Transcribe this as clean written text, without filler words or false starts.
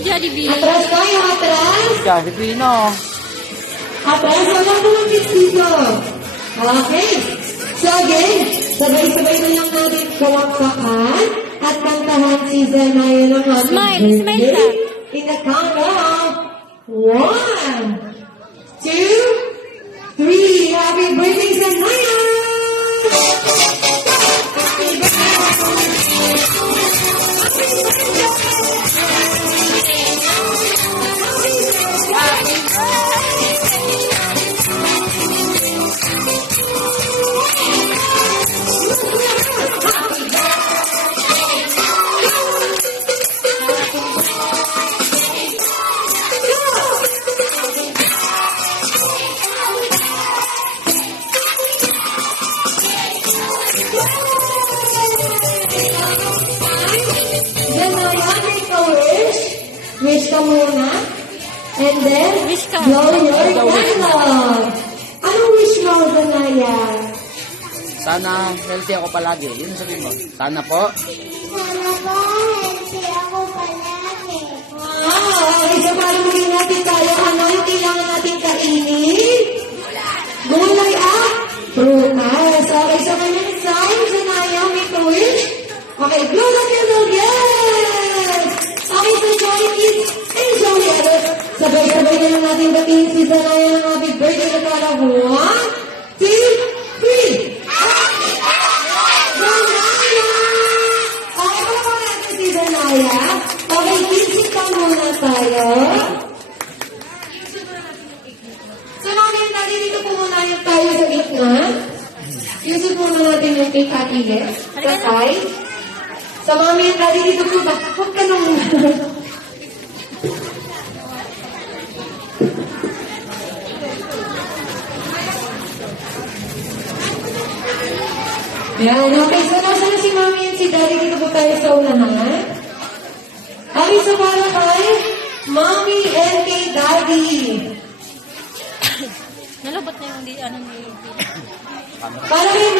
may Jollibee. Atras tayo, atras. Jollibee, no? Atras, wala po ng kids dito. Okay. So again, sabay-sabay na lang natin kawakwakan at kantahan si Zanaya ng happy Smile, birthday. smile ka. In the count of 1, 2, 3. Happy birthday, Zanaya! Zanaya, make a wish. Wish ka muna. And then, Wish ka. blow your candle. Anong wish mo, Zanaya? Sana healthy ako palagi. Yun ang sabihin mo. Sana po. Sana po, healthy ako palagi. Okay, so para maging natin tayo, ano yung kailangan natin kainin? Gulay at prutas. Okay, so kanyang sign, Zanaya, make a wish. Okay, blow the candle, yes! Okay, so Jolly Kids and Jolly Adults, sabay-sabay na lang natin batiin si Zanaya ng happy birthday na para 1, 2, 3. Zanaya! Okay, pala po natin si Zanaya. Okay, kids, ka muna tayo. So, mami, dito po muna yung tayo sa gitna. Yusuf muna natin yung cake at ilis. Sa side. So, mami, dito po ba? Huwag ka nang Yan, okay. So, nasa na si mami and si daddy? Dito po tayo sa unahan. Okay, so para kay mami and kay daddy. Nalabot na yung ano ni... Para kay